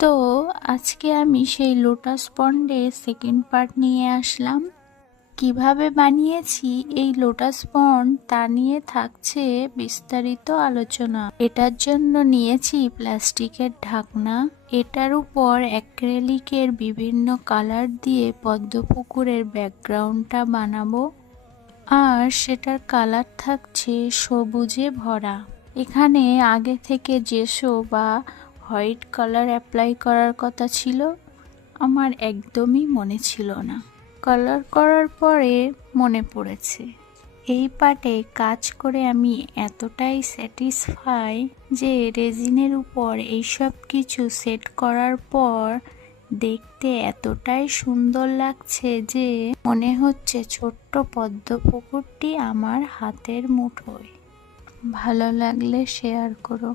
তো আজকে আমি সেই লোটাস পন্ডের সেকেন্ড পার্ট নিয়ে আসলাম। কিভাবে বানিয়েছি এই লোটাস পন্ড তা নিয়ে থাকছে বিস্তারিত আলোচনা। এটার জন্য নিয়েছি প্লাস্টিকের ঢাকনা। এটার উপর অ্যাক্রিলিকের বিভিন্ন কালার দিয়ে পদ্মপুকুরের ব্যাকগ্রাউন্ডটা বানাবো, আর সেটার কালার থাকছে সবুজে ভরা। এখানে আগে থেকে জেসো বা হোয়াইট কালার অ্যাপ্লাই করার কথা ছিল, আমার একদমই মনে ছিল না। কালার করার পরে মনে পড়েছে। এই পার্টে কাজ করে আমি এতটাই স্যাটিসফাই যে রেজিনের উপর এইসব কিছু সেট করার পর দেখতে এতটাই সুন্দর লাগছে যে মনে হচ্ছে ছোট্ট পদ্ম পুকুরটি আমার হাতের মুঠোয়। ভালো লাগলে শেয়ার করো।